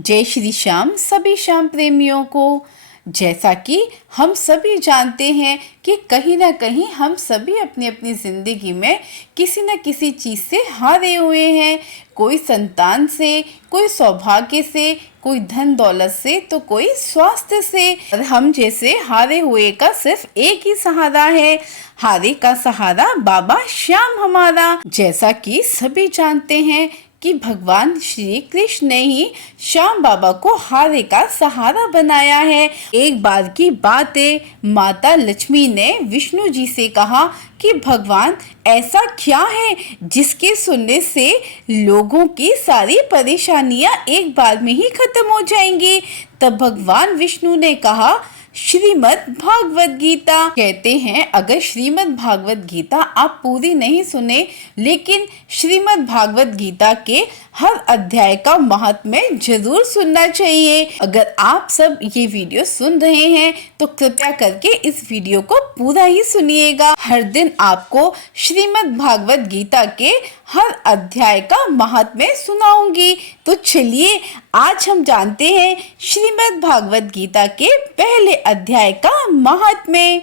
जय श्री श्याम सभी श्याम प्रेमियों को। जैसा कि हम सभी जानते हैं कि कहीं ना कहीं हम सभी अपनी अपनी ज़िंदगी में किसी न किसी चीज़ से हारे हुए हैं। कोई संतान से, कोई सौभाग्य से, कोई धन दौलत से, तो कोई स्वास्थ्य से। और हम जैसे हारे हुए का सिर्फ एक ही सहारा है, हारे का सहारा बाबा श्याम हमारा। जैसा कि सभी जानते हैं कि भगवान श्री कृष्ण ने ही श्याम बाबा को हारे का सहारा बनाया है। एक बार की बात है, माता लक्ष्मी ने विष्णु जी से कहा कि भगवान ऐसा क्या है जिसके सुनने से लोगों की सारी परेशानियां एक बार में ही खत्म हो जाएंगी। तब भगवान विष्णु ने कहा, श्रीमद् भागवत गीता। कहते हैं अगर श्रीमद् भागवत गीता आप पूरी नहीं सुने, लेकिन श्रीमद् भागवत गीता के हर अध्याय का महात्म्य जरूर सुनना चाहिए। अगर आप सब ये वीडियो सुन रहे हैं तो कृपया करके इस वीडियो को पूरा ही सुनिएगा। हर दिन आपको श्रीमद् भागवत गीता के हर अध्याय का महात्म्य सुनाऊंगी। तो चलिए आज हम जानते हैं श्रीमद् भागवत गीता के पहले अध्याय का महात्म्य।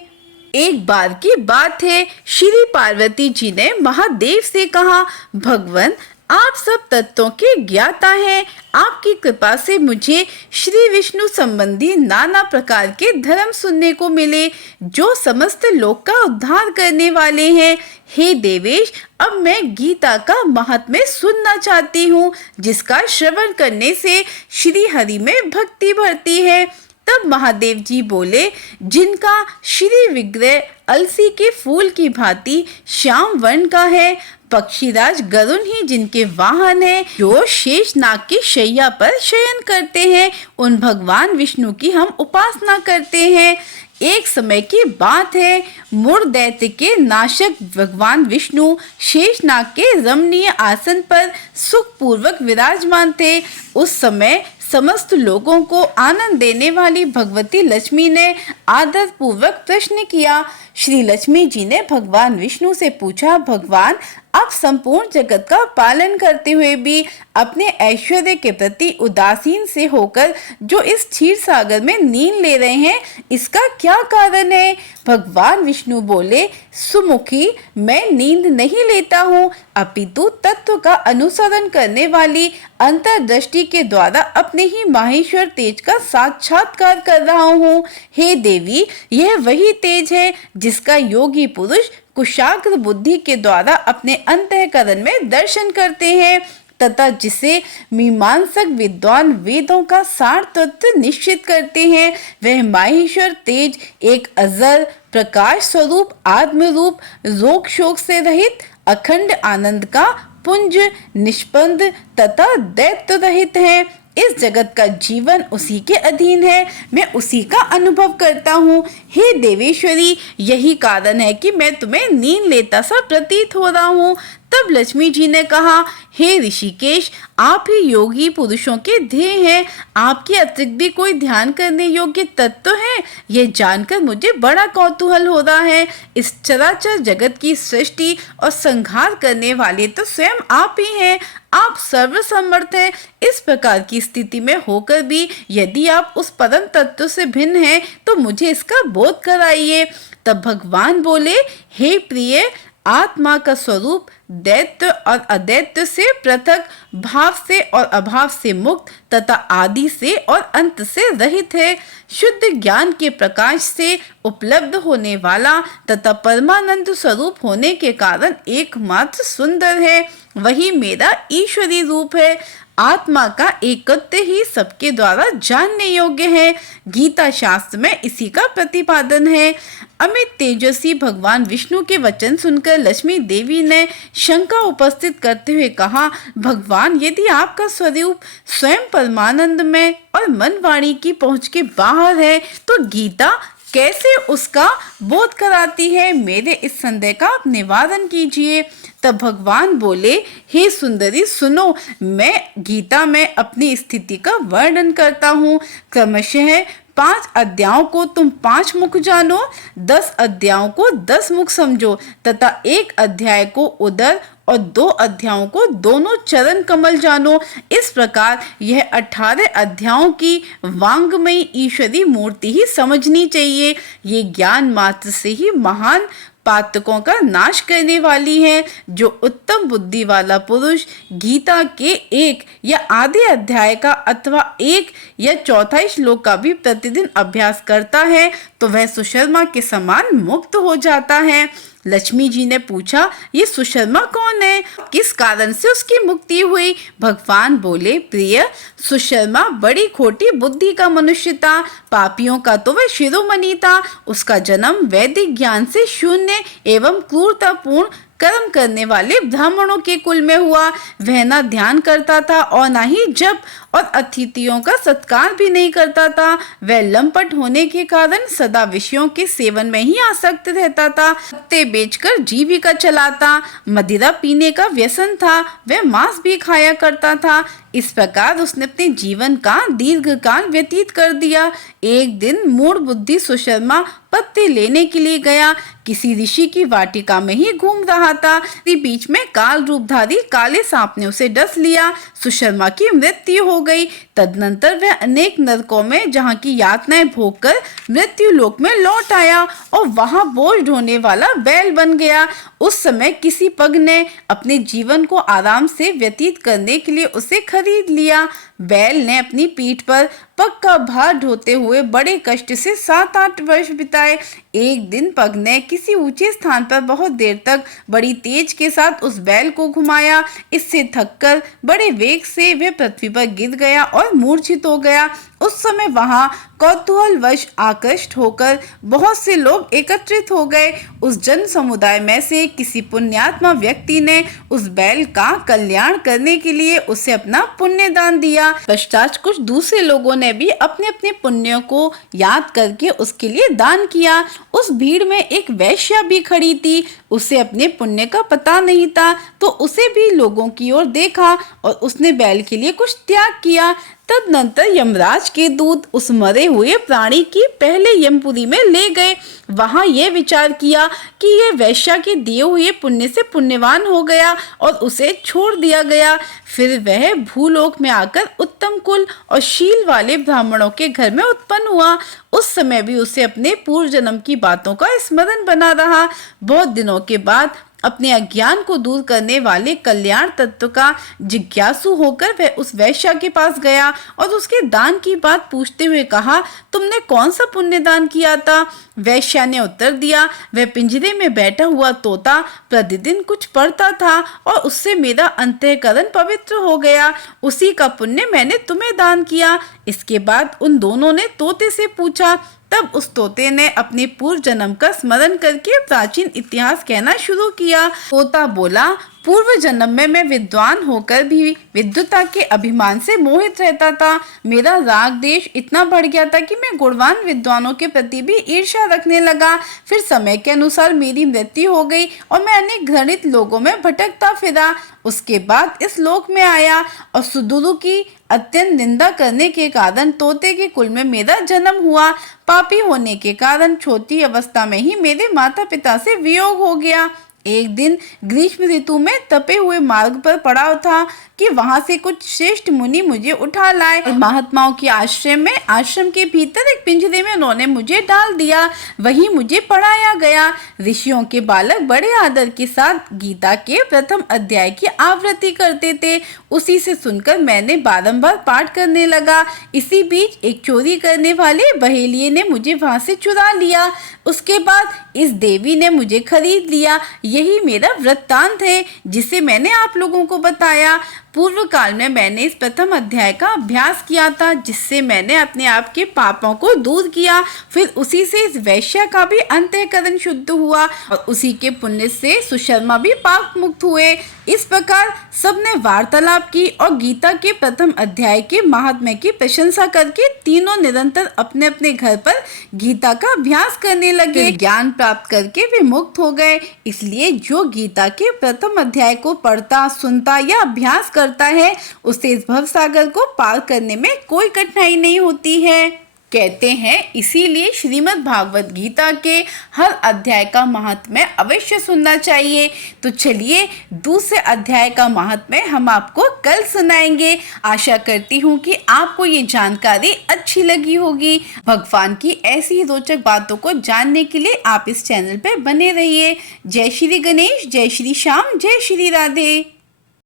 एक बार की बात है, श्री पार्वती जी ने महादेव से कहा, भगवान आप सब तत्वों के ज्ञाता हैं, आपकी कृपा से मुझे श्री विष्णु संबंधी नाना प्रकार के धर्म सुनने को मिले जो समस्त लोक का उद्धार करने वाले हैं। हे देवेश, अब मैं गीता का महात्म्य सुनना चाहती हूँ जिसका श्रवण करने से श्री हरि में भक्ति बढ़ती है। तब महादेव जी बोले, जिनका श्री विग्रह अलसी के फूल की भांति श्याम वर्ण का है, पक्षीराज गरुण ही जिनके वाहन है, जो शेष नाग की शैया पर शयन करते हैं, उन भगवान विष्णु की हम उपासना करते हैं। एक समय की बात है, मूढ़ दैत्य के नाशक भगवान विष्णु शेषनाग के रमणीय आसन पर सुखपूर्वक विराजमान थे। उस समय समस्त लोगों को आनंद देने वाली भगवती लक्ष्मी ने आदर पूर्वक प्रश्न किया। श्री लक्ष्मी जी ने भगवान विष्णु से पूछा, भगवान आप संपूर्ण जगत का पालन करते हुए भी अपने ऐश्वर्य के प्रति उदासीन से होकर जो इस क्षीर सागर में नींद ले रहे हैं, इसका क्या कारण है? भगवान विष्णु बोले, सुमुखी, मैं नींद नहीं लेता हूँ, अपितु तत्व का अनुसरण करने वाली अंतर्दृष्टि के द्वारा अपने ही माहेश्वर तेज का साक्षात्कार कर रहा हूँ। हे देवी, यह वही तेज है जिसका योगी पुरुष कुशाग्र बुद्धि के द्वारा अपने अंतःकरण में दर्शन करते हैं तथा जिसे मीमांसक विद्वान वेदों का सार तत्व निश्चित करते हैं। वह माहेश्वर तेज एक अजर प्रकाश स्वरूप आत्म रूप, रोग शोक से रहित अखंड आनंद का पुंज, निष्पंद तथा दैत्य रहित है। इस जगत का जीवन उसी के अधीन है, मैं उसी का अनुभव करता हूँ। हे देवेश्वरी, यही कारण है कि मैं तुम्हें नींद लेता सा प्रतीत हो रहा हूँ। तब लक्ष्मी जी ने कहा, हे ऋषिकेश, आप ही योगी पुरुषों के ध्येय हैं, आपके अतिरिक्त भी कोई ध्यान करने योग्य तत्व है? यह जानकर मुझे बड़ा कौतूहल हो रहा है। इस चराचर जगत की सृष्टि और संहार करने वाले तो स्वयं आप ही हैं, आप सर्वसमर्थ हैं। इस प्रकार की स्थिति में होकर भी यदि आप उस परम तत्व से भिन्न हैं तो मुझे इसका बोध कराइए। तब भगवान बोले, हे प्रिय, आत्मा का स्वरूप दैत्य और अदैत्य से पृथक, भाव से और अभाव से मुक्त तथा आदि से और अंत से रहित है। शुद्ध ज्ञान के प्रकाश से उपलब्ध होने वाला तथा परमानंद स्वरूप होने के कारण एकमात्र सुंदर है। वही मेरा ईश्वरी रूप है। आत्मा का एकत्व ही सबके द्वारा जानने योग्य है। गीता शास्त्र में इसी का प्रतिपादन है। अमित तेजस्वी भगवान विष्णु के वचन सुनकर लक्ष्मी देवी ने शंका उपस्थित करते हुए कहा, भगवान, यदि आपका स्वरूप स्वयं परमानंद में और मन वाणी की पहुंच के बाहर है तो गीता कैसे उसका बोध कराती है? मेरे इस संदेह का आप निवारण कीजिए। तब भगवान बोले, हे सुंदरी, सुनो, मैं गीता में अपनी स्थिति का वर्णन करता हूँ। क्रमशः 5 अध्यायों को तुम 5 मुख जानो, 10 अध्यायों को 10 मुख समझो तथा एक अध्याय को उदर और 2 अध्यायों को दोनों चरण कमल जानो। इस प्रकार यह 18 अध्यायों की वांग्मयी ईश्वरी मूर्ति ही समझनी चाहिए। ये ज्ञान मात्र से ही महान पातकों का नाश करने वाली है। जो उत्तम बुद्धि वाला पुरुष गीता के 1 या आधे अध्याय का अथवा 1 या चौथाई श्लोक का भी प्रतिदिन अभ्यास करता है तो वह सुशर्मा के समान मुक्त हो जाता है। लक्ष्मी जी ने पूछा, ये सुशर्मा कौन है, किस कारण से उसकी मुक्ति हुई? भगवान बोले, प्रिय, सुशर्मा बड़ी खोटी बुद्धि का मनुष्य था। पापियों का तो वह शिरोमणि था। उसका जन्म वैदिक ज्ञान से शून्य एवं क्रूरतापूर्ण कर्म करने वाले ब्राह्मणों के कुल में हुआ। वह ना ध्यान करता था और ना ही जप और अतिथियों का सत्कार भी नहीं करता था। वह लंपट होने के कारण सदा विषयों के सेवन में ही आसक्त रहता था। पत्ते बेचकर जीविका चलाता। मदिरा पीने का व्यसन था। वह मांस भी खाया करता था। इस प्रकार उसने अपने जीवन का दीर्घकाल व्यतीत कर दिया। एक दिन मूढ़ बुद्धि सुशर्मा पत्ते लेने के लिए गया। किसी ऋषि की वाटिका में ही घूम रहा था। इसी बीच में काल रूपधारी काले सांप ने उसे डस लिया। सुशर्मा की मृत्यु हो गई। तदनंतर वह अनेक नरकों में जहाँ की यातनाएं भोगकर मृत्यु लोक में लौट आया और वहां बोझ ढोने वाला बैल बन गया। उस समय किसी पग ने अपने जीवन को आराम से व्यतीत करने के लिए उसे खरीद लिया। बैल ने अपनी पीठ पर पग का भार ढोते हुए बड़े कष्ट से 7-8 वर्ष बिताए। एक दिन पग ने किसी ऊंचे स्थान पर बहुत देर तक बड़ी तेज के साथ उस बैल को घुमाया। इससे थककर बड़े वेग से वह पृथ्वी पर गिर गया और मूर्छित हो गया। उस समय वहां कौतूहलवश आकृष्ट होकर बहुत से लोग एकत्रित हो गए। उस जन समुदाय में से किसी पुण्यात्मा व्यक्ति ने उस बैल का कल्याण करने के लिए उसे अपना पुण्य दान दिया। पश्चात कुछ दूसरे लोगों ने भी अपने अपने पुण्यों को याद करके उसके लिए दान किया। उस भीड़ में एक वैश्या भी खड़ी थी। उसे अपने पुण्य का पता नहीं था तो उसे भी लोगों की ओर देखा और उसने बैल के लिए कुछ त्याग किया। तदनंतर यमराज के दूत उस मरे हुए प्राणी की पहले यमपुरी में ले गए। वहां यह विचार किया कि यह वैश्या के दिए हुए पुण्य से पुण्यवान हो गया और उसे छोड़ दिया गया। फिर वह भूलोक में आकर उत्तम कुल और शील वाले ब्राह्मणों के घर में उत्पन्न हुआ। उस समय भी उसे अपने पूर्व जन्म की बातों का स्मरण बना रहा। बहुत दिनों के बाद अपने अज्ञान को दूर करने वाले कल्याण तत्व का जिज्ञासु होकर वह उस वैश्या के पास गया और उसके दान की बात पूछते हुए कहा, तुमने कौन सा पुण्य दान किया था? वैश्या ने उत्तर दिया, वह पिंजरे में बैठा हुआ तोता प्रतिदिन कुछ पढ़ता था और उससे मेरा अंतःकरण पवित्र हो गया। उसी का पुण्य मैंने तुम्हें दान किया। इसके बाद उन दोनों ने तोते से पूछा। तब उस तोते ने अपने पूर्व जन्म का स्मरण करके प्राचीन इतिहास कहना शुरू किया। तोता बोला, पूर्व जन्म में मैं विद्वान होकर भी विद्वता के अभिमान से मोहित रहता था। मेरा राग देश इतना बढ़ गया था कि मैं गुणवान विद्वानों के प्रति भी ईर्ष्या रखने लगा। फिर समय के अनुसार मेरी मृत्यु हो गई और मैं अनेक घृणित लोगों में भटकता फिरा। उसके बाद इस लोक में आया और सुदुरु की अत्यंत निंदा करने के कारण तोते के कुल में मेरा जन्म हुआ। पापी होने के कारण छोटी अवस्था में ही मेरे माता पिता से वियोग हो गया। एक दिन ग्रीष्म ऋतु में तपे हुए मार्ग पर पड़ा था कि वहां से कुछ श्रेष्ठ मुनि मुझे उठा लाए। महात्माओं के आश्रम के भीतर एक पिंजरे में उन्होंने मुझे डाल दिया। वहीं मुझे पढ़ाया गया। ऋषियों के बालक बड़े आदर के साथ गीता के प्रथम अध्याय की आवृत्ति करते थे। उसी से सुनकर मैंने बारंबार पाठ करने लगा। इसी बीच एक चोरी करने वाले बहेलिये ने मुझे वहां से चुरा लिया। उसके बाद इस देवी ने मुझे खरीद लिया। यही मेरा वृत्तांत है जिसे मैंने आप लोगों को बताया। पूर्व काल में मैंने इस प्रथम अध्याय का अभ्यास किया था जिससे मैंने अपने आप के पापों को दूर किया। फिर उसी से इस वैश्या का भी अंतःकरण शुद्ध हुआ और उसी के पुण्य से सुशर्मा भी पाप मुक्त हुए। इस प्रकार सबने वार्तालाप की और गीता के प्रथम अध्याय के महात्म्य की प्रशंसा करके तीनों निरंतर अपने अपने घर पर गीता का अभ्यास करने लगे। ज्ञान प्राप्त करके वे मुक्त हो गए। इसलिए जो गीता के प्रथम अध्याय को पढ़ता, सुनता या अभ्यास करता है उसे इस भवसागर को पार करने में कोई कठिनाई नहीं होती है। कहते हैं इसीलिए श्रीमद् भागवत गीता के हर अध्याय का महात्म्य अवश्य सुनना चाहिए। तो चलिए दूसरे अध्याय का महात्म्य हम आपको कल सुनाएंगे। आशा करती हूँ कि आपको ये जानकारी अच्छी लगी होगी। भगवान की ऐसी ही रोचक बातों को जानने के लिए आप इस चैनल पर बने रहिए। जय श्री गणेश, जय श्री श्याम, जय श्री राधे।